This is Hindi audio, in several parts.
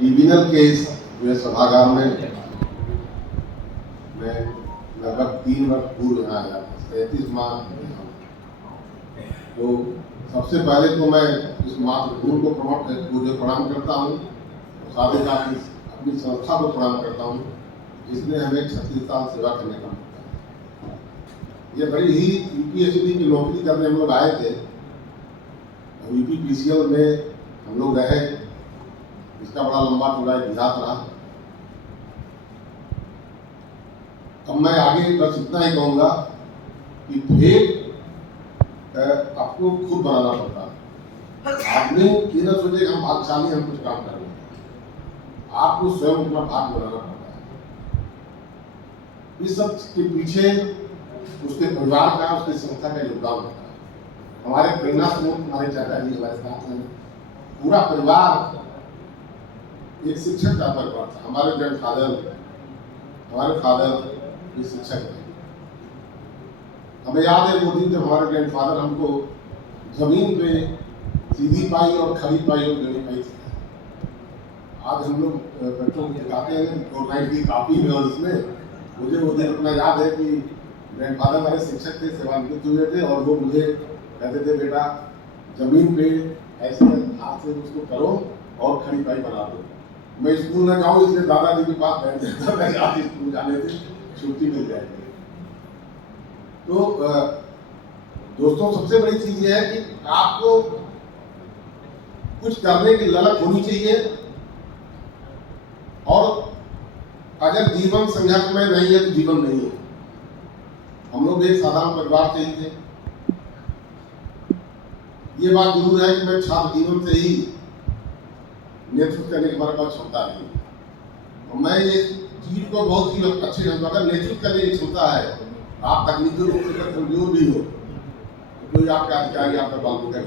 ट्रिब्यूनल केस में सभागार में मैं लगभग 3 वर्ष पूर्व यहाँ आया था, 37 माह। तो सबसे पहले तो मैं इस मातृभूमि को प्रणाम करता हूँ, और साथ ही साथ अपनी संस्था को प्रणाम करता हूँ जिसने हमें 36 साल सेवा करने का मौका दिया। ये बड़ी ही यूपीएससी की नौकरी करने हम लोग आए थे, यूपीपीसीएल में हम लोग रहे, इसका बड़ा लंबा चौड़ा इतिहास रहा। अब मैं आगे बस इतना ही कहूँगा कि फेट आपको खुद बनाना पड़ता है। आदमी ये ना सोचे हम भाग्यशाली, हम कुछ काम कर रहे हैं, आपको स्वयं अपना भाग्य बनाना पड़ता है। इस सब के पीछे उसके परिवार का, उसके संस्था का योगदान होता है। हमारे प्रेरणा स्रोत हमारे चाचा जी हमारे साथ हैं, पूरा परिवार एक शिक्षक का परिवार था। हमारे ग्रैंडफादर, हमारे फादर भी शिक्षक थे। हमें याद है वो दिन जब हमारे ग्रैंडफादर हमको जमीन पे सीधी पाई और खड़ी पाई और गड़ी पाई थी। आज हम लोग बच्चों को सिखाते हैं और नाइट की कापी में, और इसमें मुझे वो दिन अपना याद है कि ग्रैंडफादर हमारे शिक्षक थे, सेवानिवृत्त हुए थे, और वो मुझे कहते थे बेटा जमीन पे ऐसे हाथ से उसको करो और खड़ी पाई बना दो। मैं स्कूल न जाऊँ इसलिए दादाजी के पास बैठ जाता था, आज स्कूल जाने से छुट्टी मिल जाएगी। तो दोस्तों सबसे बड़ी चीज यह है कि आपको कुछ करने की ललक होनी चाहिए, और अगर जीवन संघर्षमय नहीं है तो जीवन नहीं है। हम लोग एक साधारण परिवार से ही थे। ये बात जरूर है कि मैं छात्र जीवन से ही नेतृत्व करने की हमारे पास क्षमता नहीं है, और मैं ये चीज को बहुत ही अच्छी ढंग से, अगर नेतृत्व करने की क्षमता है, आप तकनीकी रूप से कमजोर भी हो तो कोई आपके अधिकारी आपका बाबू कर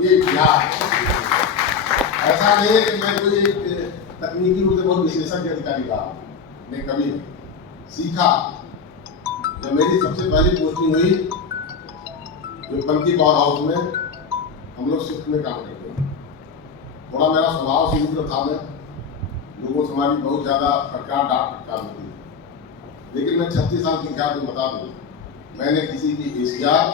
ये क्या ऐसा नहीं है कि मैं कोई तकनीकी रूप से बहुत विशेषज्ञ अधिकारी रहा, मैं कभी सीखा। जब मेरी सबसे पहली पोस्टिंग हुई जो पंथी पावर हाउस में, हम लोग शिफ्ट में काम करते हैं। थोड़ा मेरा स्वभाव शुरू था, मैं लोगों से हमारी बहुत ज़्यादा प्रकार डांट काम होती है, लेकिन मैं 36 साल की क्या बता दूँ, मैंने किसी की एशियार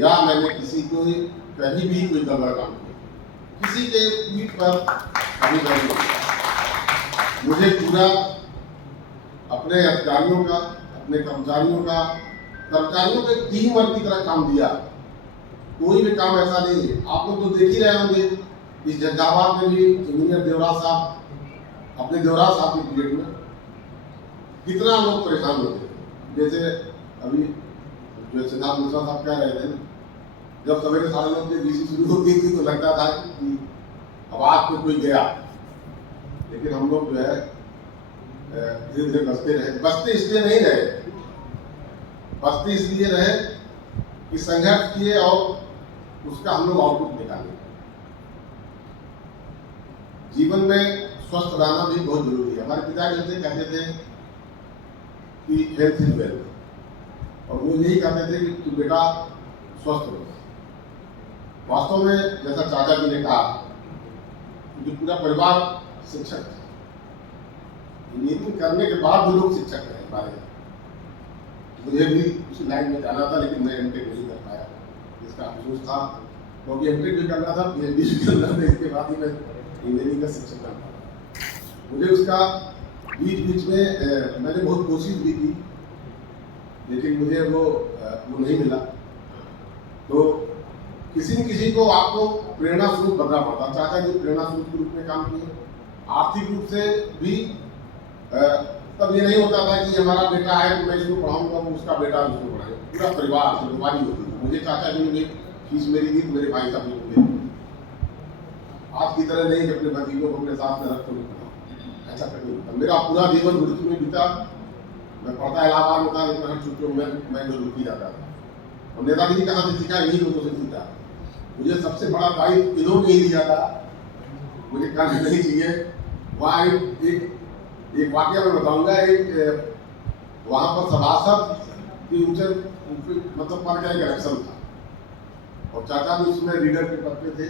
या मैंने किसी को कहीं भी कोई गड़बड़ काम किया, किसी के पीठ पर कभी नहीं। मुझे पूरा अपने अधिकारियों का, अपने कर्मचारियों के टीम वर्क की तरह काम दिया। कोई भी काम ऐसा नहीं है। आप लोग तो देख ही रहे होंगे इस जज्जाबाद में भी इंजीनियर देवराज साहब, अपने देवराज साहब के पीरियड में कितना लोग परेशान होते थे। जैसे अभी जो सिद्धार्थ मिश्रा साहब कह रहे थे, जब सवेरे 9:30 बजे बीसी शुरू होती थी तो लगता था कि अब आज तो कोई गया, लेकिन हम लोग जो है धीरे धीरे बचते रहे। बचते इसलिए नहीं रहे, बचते इसलिए रहे कि संघर्ष किए और उसका हम लोग आउटपुट निकाले। जीवन में स्वस्थ रहना भी बहुत जरूरी है। हमारे पिताजी हमसे कहते थे कि हेल्थ इज वेल्थ, और वो यही कहते थे कि तू बेटा स्वस्थ हो। वास्तव में जैसा चाचा जी ने कहा कि पूरा परिवार शिक्षक है। इंजीनियरिंग करने के बाद भी लोग शिक्षक हैं हमारे। मुझे भी उसी लाइन में जाना था, लेकिन मैं एमटेक नहीं कर पाया, इसका अफसोस था, क्योंकि एमटेक भी करना था, पीएचडी भी करना था, इसके बाद ही मैं इंजीनियरिंग का शिक्षक बन पाया। मुझे उसका बीच में मैंने बहुत कोशिश भी की, लेकिन मुझे वो नहीं मिला। तो किसी न किसी को आपको प्रेरणा स्रोत बनना पड़ता। चाचा जी प्रेरणा स्रोत के रूप में काम किए। आर्थिक रूप से भी तब ये नहीं होता था कि हमारा बेटा है तो मैं इसको पढ़ाऊंगा, उसका बेटा उसको पढ़ाएगा। पूरा परिवार जिम्मेवारी होती थी। मुझे चाचा जी ने फीस मेरी दी तो मेरे भाई साहब ने मुझे, आज की तरह नहीं कि अपने भतीजों को अपने साथ में रख तो नहीं पढ़ा, ऐसा कभी नहीं। मेरा पूरा जीवन गुरुकुल में बीता। मैं पढ़ता इलाहाबाद में था, लेकिन हर छुट्टियों में मैं गुरुकुल जाता था। और नेताजी जी कहाँ से सीखा, इन्हीं लोगों से सीखा। मुझे सबसे बड़ा दायित्व इन्होंने ही दिया था, मुझे करना नहीं चाहिए। वहाँ एक वाक्य में बताऊंगा। एक वहाँ पर सभासद की उनसे मतलब पद का एक इलेक्शन था, और चाचा भी उसमें लीडर के पद पे थे।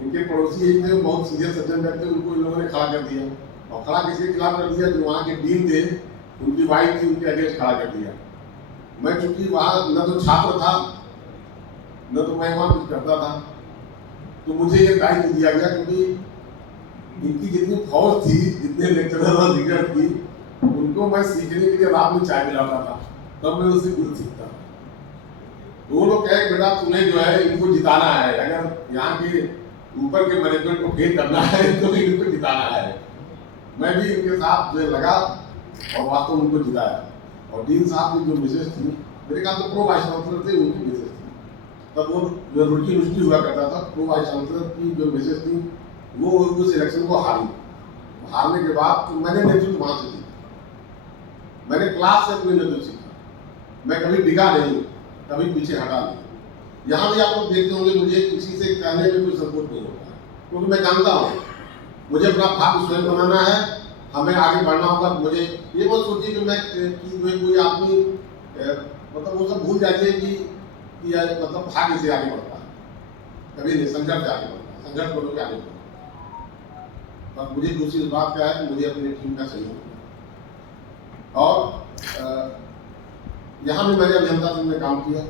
इनके पड़ोसी एक थे, बहुत सीरियस सज्जन व्यक्ति थे, उनको इन लोगों ने खड़ा कर दिया। और खड़ा किसी के खिलाफ कर दिया? जो वहाँ के डीन थे, उनकी वाइफ थी, उनके अगेंस्ट खड़ा कर दिया। मैं चूंकि वहाँ न तो छात्र था, न तो मैं वहाँ कुछ करता था, तो मुझे ये दायित्व दिया गया, क्योंकि इनकी जितनी फौज थी, जितने लेक्चरर और लीडर थी, उनको मैं सीखने के लिए रात में चाय पिलाता था, तब मैं उससे कुछ सीखता था। वो लोग कहे बेटा तुम्हें जो है इनको जिताना है, अगर यहाँ के ऊपर के मैनेजमेंट को फेल करना है तो इनको जिताना है। मैं भी इनके साथ जो लगा और वास्तव में उनको जिताया। और डीन साहब की जो मिसेज थी, मेरे ख्याल तो प्रो वाइस चांसलर थे, उनकी मिसेज थी, तब वो जो रुचि रुचि हुआ करता था, प्रो वाइस चांसलर की जो मिसेज थी, वो उस इलेक्शन को हारने के बाद तो मैंने नेतृत्व वहाँ से सीखा, मैंने क्लास से अपने नेतृत्व सीखा। मैं कभी डिगा नहीं, कभी पीछे हटा नहीं। यहाँ भी आप लोग देखते होंगे, मुझे किसी से कहने में कोई संकोच नहीं होता, क्योंकि मैं जानता हूँ मुझे अपना भाग्य स्वयं बनाना है, हमें आगे बढ़ना होगा। मुझे ये मत सोचिए कि मैं जो है कोई आदमी मतलब वो सब भूल जाइए कि मतलब भाग्य से आगे बढ़ता है, कभी नहीं, संघर्ष से आगे बढ़ता है, संघर्ष करोगे आगे बढ़ता है। पर मुझे दूसरी बात क्या है कि मुझे अपनी टीम का सहयोग मिला। और यहाँ भी मैंने अभियंता संघ में काम किया।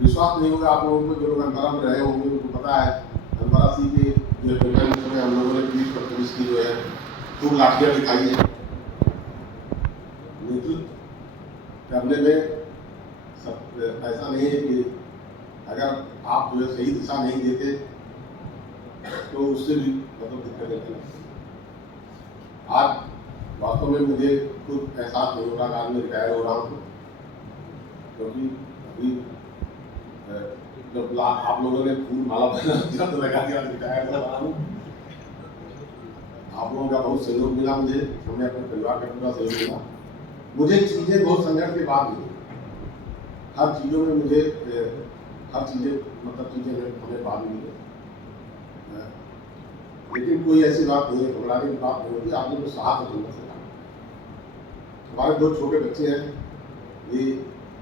विश्वास नहीं होगा आप लोगों को, जो लोग अनपरा में रहे होंगे उनको पता है, अनपरा सी के जो है हम लोगों ने पुलिस की जो है खूब लाठियाँ दिखाई है। नेतृत्व करने में सब ऐसा नहीं है कि अगर आप जो है सही दिशा नहीं देते तो उससे भी मतलब दिक्कतें चलती। आज वास्तव में मुझे खुद एहसास नहीं हो रहा, आज मैं रिटायर हो रहा हूँ, क्योंकि अभी जब आप लोगों ने फूल माला पहना तो लगा दिया रिटायर हो रहा हूँ। आप लोगों का बहुत सहयोग मिला मुझे, हमने अपने परिवार का पूरा सहयोग मिला। मुझे चीज़ें बहुत संघर्ष के बाद मिली, हर चीज़ों में मुझे हर चीज़ें मतलब चीज़ें हमें बाद मिली, लेकिन कोई ऐसी बात नहीं है, घबराने की बात नहीं होती। आपने को साथ में हमारे दो छोटे बच्चे हैं, ये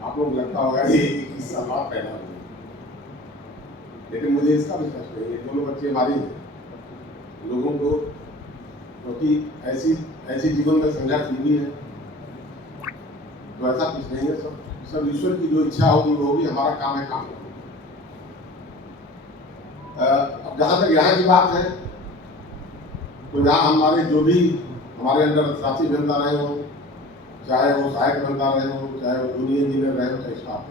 आप लोग लगता होगा ये 21 साल बाद पैदा हुए, लेकिन मुझे इसका भी कष्ट नहीं है। दोनों बच्चे हमारे हैं, लोगों को क्योंकि ऐसी जीवन में संघर्ष भी है, तो ऐसा कुछ नहीं है। सब ईश्वर की जो इच्छा होगी वो होगी, हमारा काम है काम करना। अब जहाँ तक यहाँ की बात है, तो यहाँ हमारे जो भी हमारे अंदर साथी अभियंता रहे हो, चाहे वो सहायक अभियंता रहे हो, चाहे वो जूनियर इंजीनियर रहे हो, चाहे स्टाफ,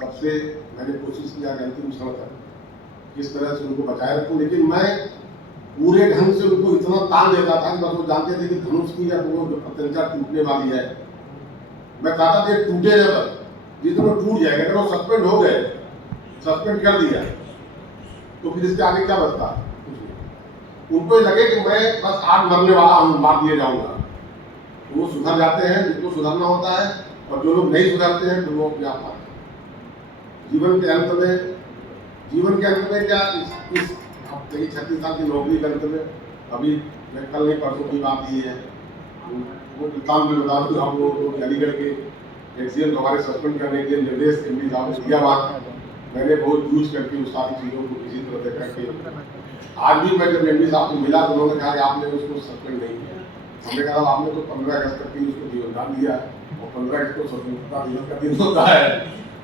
सबसे मैंने कोशिश किया कि अंतिम क्षण तक किस तरह से उनको बचाए रखूं। लेकिन मैं पूरे ढंग से उनको इतना तान देता था कि बस वो जानते थे कि धनुष की या वो जो प्रत्यंचा टूटने वाली है, मैं चाहता था टूटे न बस, जितना टूट जाएगा। अगर वो सस्पेंड हो गए, सस्पेंड कर दिया, तो फिर इसके आगे क्या बचता है? उनको लगे कि मैं बस आज मरने वाला हूँ, मार दिए जाऊंगा, वो सुधर जाते हैं जिनको सुधरना होता है, और जो लोग नहीं सुधरते हैं तो वो अपने आप आते हैं। जीवन के अंत में क्या इस 36 साल की नौकरी के अंत में, अभी मैं कल नहीं परसों की बात ये है, वो किसान में बता दूँ हम लोग तो अलीगढ़ के एक्सीएम हमारे सस्पेंड करने के निर्देश एमडी साहब ने दिया। बात मैंने बहुत जूझ करके उस सारी चीज़ों को किसी तरह से करके, आज भी मैं जब एमडी साहब को मिला तो उन्होंने कहा कि आपने उसको सस्पेंड नहीं किया। हमने कहा आपने तो 15 अगस्त तक ही उसको जीवनदान दिया है, और 15 अगस्त को स्वतंत्रता दिवस का दिन होता है,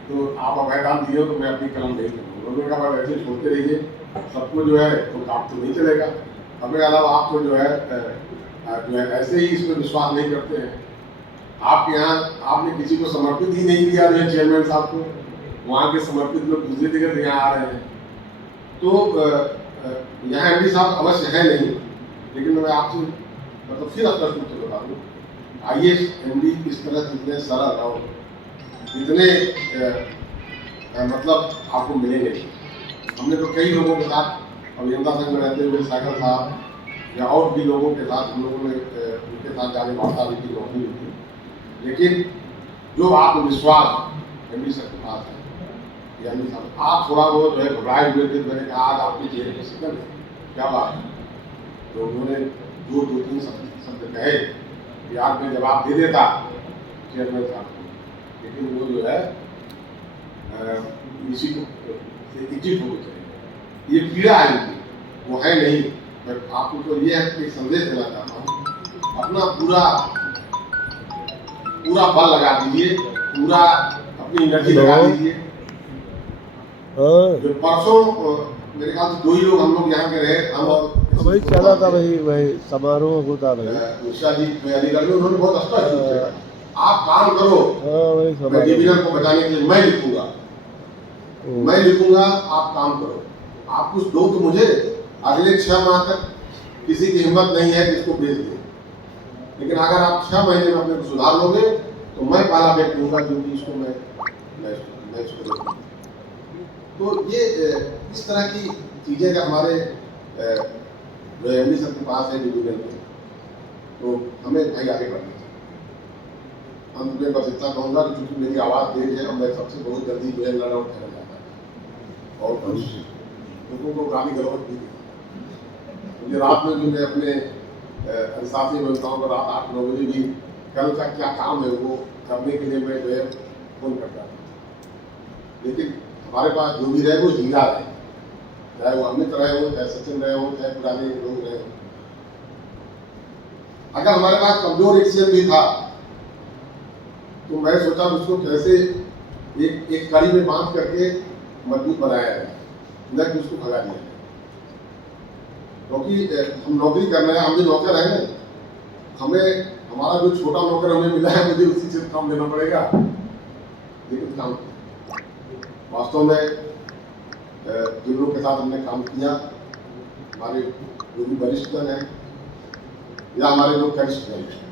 तो आप अभयदान दिए हो तो मैं अपनी कलम नहीं करूँगा। उन्होंने कहा वैसे छोड़ते रहिए, सबको जो है तो काम तो नहीं चलेगा। हमें अलावा आप तो जो है ऐसे ही इसमें विश्वास नहीं करते हैं। आपके यहाँ आपने किसी को समर्पित ही नहीं किया, जो चेयरमैन साहब को, वहाँ के समर्पित लोग दूसरी जगह यहाँ आ रहे हैं। तो यहाँ एमडी साहब अवश्य है नहीं, लेकिन मैं आपसे मतलब फिर स्पष्ट रूप से बता दूँ, IAS MD इस तरह से इतने सरल और इतने मतलब आपको मिलेंगे। हमने तो कई लोगों के साथ अभियंता संघ में रहते हुए सागर साहब या और भी लोगों के साथ हम लोगों ने उनके साथ जाके वार्ता भी की, नौकरी भी की, लेकिन जो आत्मविश्वास एमडी सर के पास है, यानी आप थोड़ा बहुत जो है घबराए हुए थे, मैंने कहा आज आपके चेहरे पर शिकन क्या बात है, तो उन्होंने दो तीन शब्द कहे कि आज मैं जवाब दे देता चेयरमैन साहब को, लेकिन वो जो है इसी को इजिप्ट हो गए। ये पीड़ा है इनकी, वो है नहीं। मैं आपको तो ये है कि एक संदेश देना चाहता हूँ, अपना पूरा पूरा बल लगा दीजिए, पूरा अपनी एनर्जी लगा दीजिए। जो परसों मेरे ख्याल से 2 ही लोग हम लोग यहाँ के रहे, हम और भाई चला था वही समारोह होता भाई। उषा जी अलीगढ़ में, उन्होंने बहुत स्पष्ट रूप से कहा, आप काम करो, वही मैं डिवीजन को बचाने के लिए मैं लिखूंगा, आप काम करो, आप कुछ दो तो मुझे अगले 6 माह तक किसी की हिम्मत नहीं है कि इसको बेच दे, लेकिन अगर आप 6 महीने में अपने को सुधार लोगे तो मैं पहला व्यक्ति हूँगा जो कि इसको मैं इसको देखूंगा। तो ये इस तरह की चीजें अगर हमारे जो एमडी सर के पास है डिवीजन में, तो हमें भाई आगे बढ़ना चाहिए। अंत में बस इतना कहूँगा कि चूंकि मेरी आवाज़ तेज है और मैं सबसे बहुत जल्दी जो है लड़ आउट करना चाहता है और कुछ लोगों को गाली गलौज भी दी। मुझे रात में जो मैं अपने अनुशासी व्यवस्थाओं को रात 8-9 बजे भी कल का क्या काम है वो करने के लिए मैं जो है फोन करता था। लेकिन हमारे पास जो भी रहे वो हीरा रहे, चाहे वो अमित रहे हो, चाहे सचिन रहे हो, चाहे पुराने लोग रहे हो। अगर हमारे पास कमजोर एक सीएम भी था तो मैं सोचा उसको कैसे एक कड़ी में बांध करके मजबूत बनाया जाए, न कि उसको भगा दिया जाए। क्योंकि हम नौकरी कर रहे हैं, हम भी नौकर हैं, हमें हमारा जो छोटा नौकर हमें मिला है मुझे उसी से काम देना पड़ेगा। लेकिन काम वास्तव में जिन लोगों के साथ हमने काम किया, हमारे जो भी वरिष्ठ जन हैं या हमारे जो कनिष्ठ जन हैं,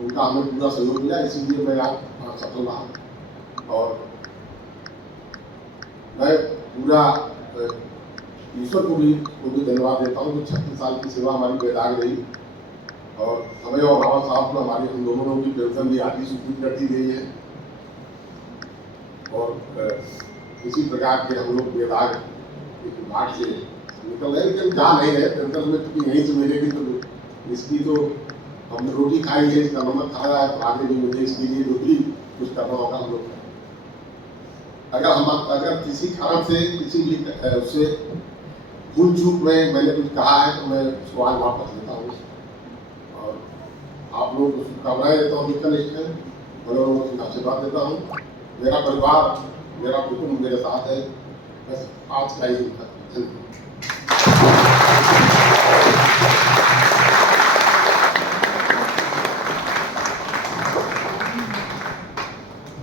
उनका हमें पूरा सहयोग मिला, इसीलिए मैं आज सफल रहा। और मैं पूरा ईश्वर को भी धन्यवाद देता हूँ कि 36 साल की सेवा हमारी बेदाग रही और हमें और बाबा साहब को हमारी हम दोनों की पेंशन भी आधी स्वीकृत कर दी गई है। और इसी प्रकार के हम लोग बेदाग एक विभाग से निकल रहे, लेकिन जा नहीं रहे। पेंशन हमें चूंकि यहीं से मिलेगी तो इसकी तो हमने रोटी खाई है, इसका नमक खाया है, तो आगे भी मुझे इसके लिए जो भी कुछ करना होगा हम लोग। अगर किसी कारण से किसी भी उससे भूल चूक में मैंने कुछ कहा है तो मैं उसको आज वापस लेता हूँ और आप लोगों को शुभकामनाएं देता हूँ। कनिष्ठ है, मैं लोगों को आशीर्वाद देता हूँ। मेरा परिवार, मेरा कुटुंब मेरे साथ है। बस आज का ही धन्यवाद।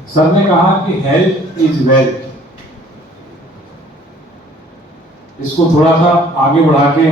सर ने कहा कि हेल्थ इज वेल्थ, इसको थोड़ा सा आगे बढ़ा के